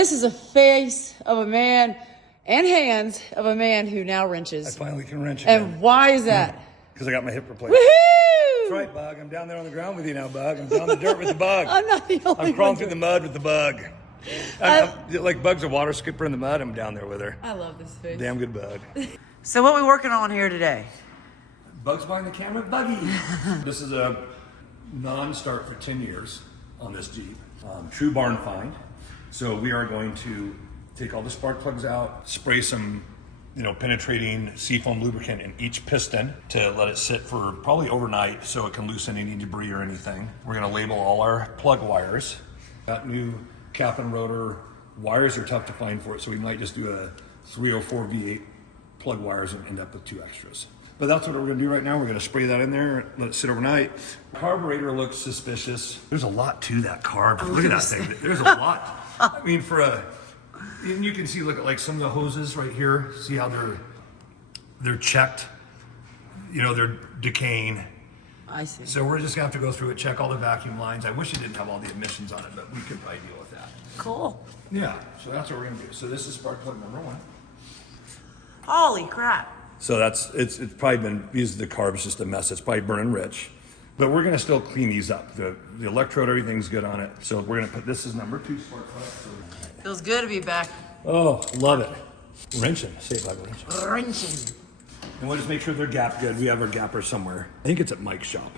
This is a face of a man and hands of a man who now wrenches. I finally can wrench again. And why is that? Because I got my hip replaced. Woohoo! That's right, Bug. I'm down there on the ground with you now, Bug. I'm down the dirt with the Bug. I'm not the only I'm crawling one through the mud with the Bug. I'm like Bug's a water skipper in the mud. I'm down there with her. I love this face. Damn good Bug. So what are we working on here today? Bug's behind the camera, Buggy. This is a non-start for 10 years on this Jeep. True barn find. So we are going to take all the spark plugs out, spray some penetrating seafoam lubricant in each piston to let it sit for probably overnight so it can loosen any debris or anything. We're gonna label all our plug wires. That new cap and rotor wires are tough to find for it, so we might just do a 304 V8 plug wires and end up with 2 extras. But that's what we're gonna do right now. We're gonna spray that in there, let it sit overnight. Carburetor looks suspicious. There's a lot to that carb. Look at that thing. There's a lot. I mean, and you can see, look at like some of the hoses right here. See how they're checked? They're decaying. I see. So we're just gonna have to go through it, check all the vacuum lines. I wish it didn't have all the emissions on it, but we could probably deal with that. Cool. Yeah, so that's what we're gonna do. So this is spark plug number 1. Holy crap. So it's probably been, these the carb's just a mess. It's probably burning rich. But we're gonna still clean these up. The electrode, everything's good on it. So we're gonna put, this is number 2 spark plug. Feels good to be back. Oh, love it. Wrenching, say it like wrenching. Wrenching. And we'll just make sure they're gap good. We have our gapper somewhere. I think it's at Mike's shop.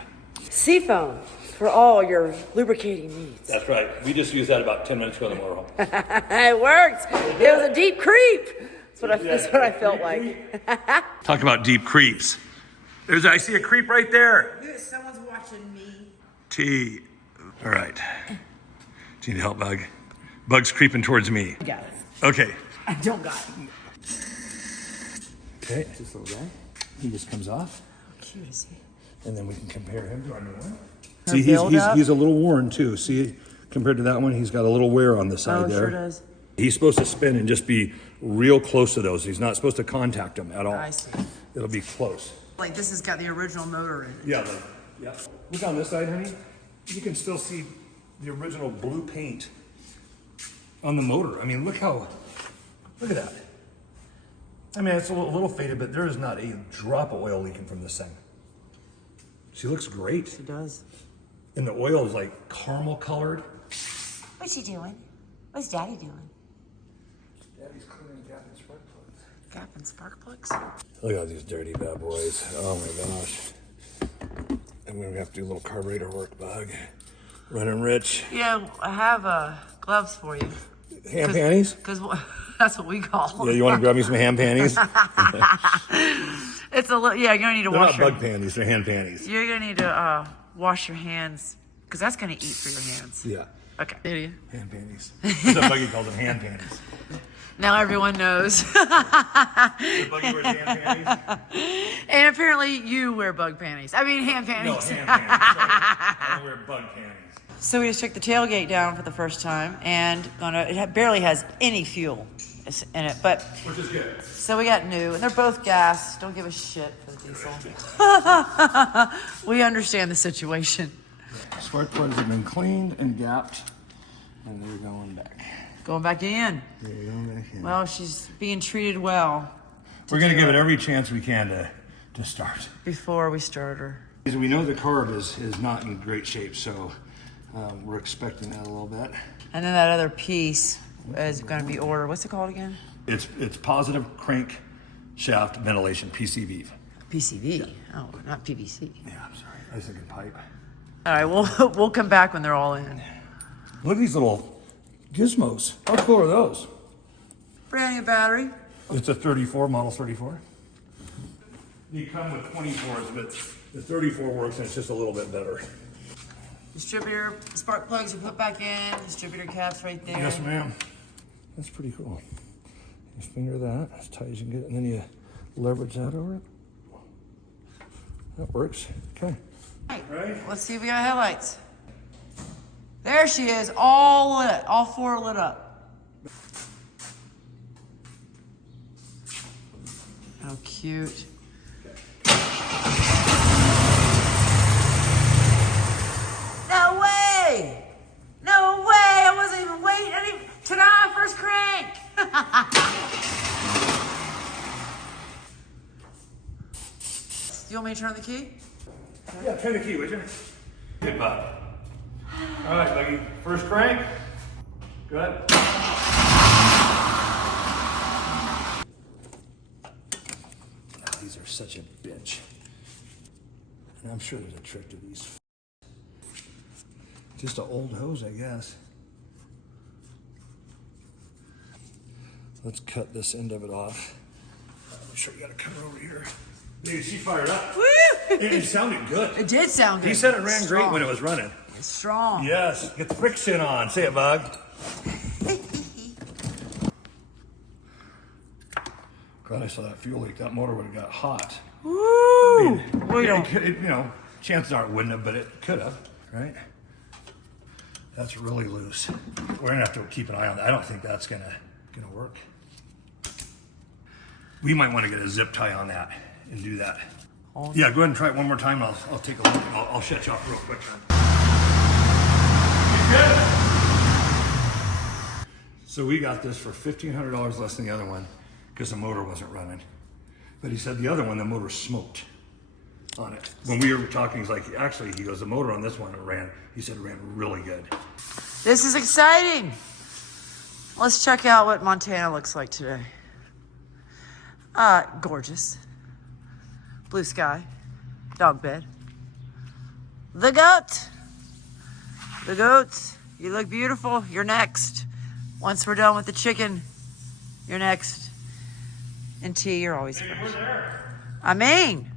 Seafoam for all your lubricating needs. That's right. We just used that about 10 minutes ago in the motorhome. It worked. It was a deep creep. That's what I felt like. Talk about deep creeps. I see a creep right there. Someone's watching me. T. All right. Do you need help, Bug? Bug's creeping towards me. I got it. Okay. I don't got it. Okay, this little guy. He just comes off. How cute is he? And then we can compare him to our new one. Her See, build-up? he's a little worn too. See, compared to that one, he's got a little wear on the side there. Sure does. He's supposed to spin and just be real close to those. He's not supposed to contact them at all. I see. It'll be close. Like this has got the original motor in it. Yeah, yeah. Look on this side, honey. You can still see the original blue paint on the motor. I mean, look at that. I mean, it's a little faded, but there is not a drop of oil leaking from this thing. She looks great. She does. And the oil is like caramel colored. What's he doing? What's Daddy doing? Daddy's cleaning gap and spark plugs. Gap and spark plugs? Look at these dirty bad boys. Oh my gosh. And we're gonna have to do a little carburetor work, Bug. Running rich. Yeah, I have gloves for you. Hand panties? Because that's what we call them. Yeah, you want to grab me some hand panties? It's a little, yeah, you're going to need to They're wash not bug panties, they're hand panties. You're going to need to wash your hands because that's going to eat through your hands. Yeah. Okay. Idiot. Hand panties. That's what Buggy calls them, hand panties. Now everyone knows. The Buggy wears hand panties? And apparently you wear bug panties. I mean hand panties. No, hand panties. Sorry. I don't wear bug panties. So we just took the tailgate down for the first time and it barely has any fuel in it, but Which is good. so we got new and they're both gas. Don't give a shit for the diesel. We understand the situation. Spark plugs have been cleaned and gapped, and they're going back. Going back in. They're going back in. Well, she's being treated well. We're going to give it every chance we can to start. Before we start her. We know the carb is not in great shape, so we're expecting that a little bit. And then that other piece is going to be ordered. What's it called again? It's positive crank shaft ventilation, PCV. PCV. Yeah. Oh, not PVC. Yeah, I'm sorry. I was thinking pipe. All right, we'll come back when they're all in. Look at these little gizmos. How cool are those? Brand new battery. It's a 34, model 34. You come with 24s, but the 34 works and it's just a little bit better. Distributor spark plugs you put back in. Distributor caps right there. Yes, ma'am. That's pretty cool. Just finger that as tight as you can get it, and then you leverage that over it. That works. Okay. Right. Let's see if we got headlights. There she is, all lit. All 4 lit up. How cute. No way! No way! I wasn't even waiting. Ta-da! First me to turn the key? Yeah, turn the key, would you? Good, Bob. All right, Buggy. First crank. Good. These are such a bitch. And I'm sure there's a trick to these. Just an old hose, I guess. Let's cut this end of it off. I'm sure we got a cover over here. Dude, she fired up. Woo! It sounded good. It did sound good. He said it ran Strong. great when it was running. It's strong. Yes, get the friction on. Say it, Bug. God, I saw that fuel leak. That motor would have got hot. Woo! I mean, We don't. Chances are it wouldn't have, but it could have, right? That's really loose. We're gonna have to keep an eye on that. I don't think that's gonna work. We might want to get a zip tie on that and do that. Yeah, go ahead and try it one more time. I'll take a look. I'll shut you off real quick. So we got this for $1,500 less than the other one because the motor wasn't running. But he said the other one, the motor smoked on it. When we were talking, he's like, actually, he goes, the motor on this one, he said it ran really good. This is exciting. Let's check out what Montana looks like today. Gorgeous. Blue sky. Dog bed. The goat. The goats. You look beautiful. You're next. Once we're done with the chicken, you're next. And tea, you're always first. We're there. I mean.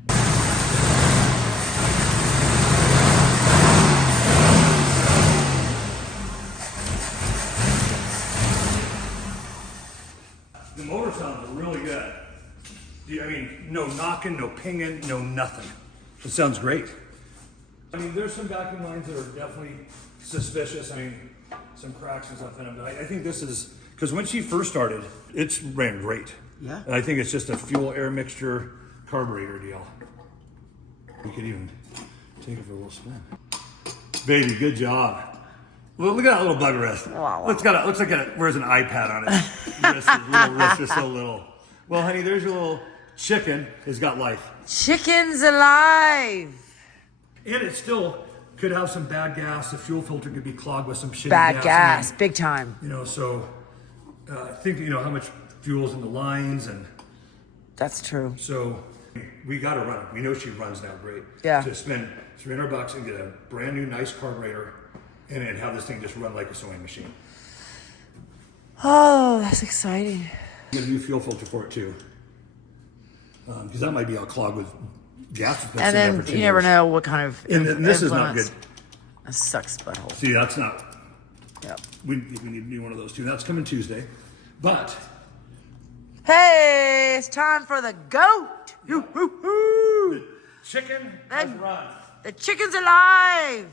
The motor sounds really good. I mean, no knocking, no pinging, no nothing. It sounds great. I mean, there's some vacuum lines that are definitely suspicious. I mean, some cracks and stuff in them. But I think this is, because when she first started, it ran great. Yeah. And I think it's just a fuel air mixture carburetor deal. We could even take it for a little spin. Baby, good job. Well, look at that little bug wrist. Wow. Looks like it wears an iPad on its wrist. His little wrist is so little. Well, honey, there's your little chicken. It's got life. Chicken's alive. And it still could have some bad gas. The fuel filter could be clogged with some shitty Bad gas, in it. big time. So think, how much fuel's in the lines. And That's true. so we got to run it. We know she runs now great. Yeah. To spend $300 and get a brand new nice carburetor and then have this thing just run like a sewing machine. Oh, that's exciting. Get a new fuel filter for it too. Because that might be all clogged with gas. That's And in there then for you 10 never years. know what kind of And this is not influence. good. That sucks butthole. See, that's not. Yep. We need to do one of those too. That's coming Tuesday. But Hey, it's time for the goat. the chicken has run. The chicken's alive.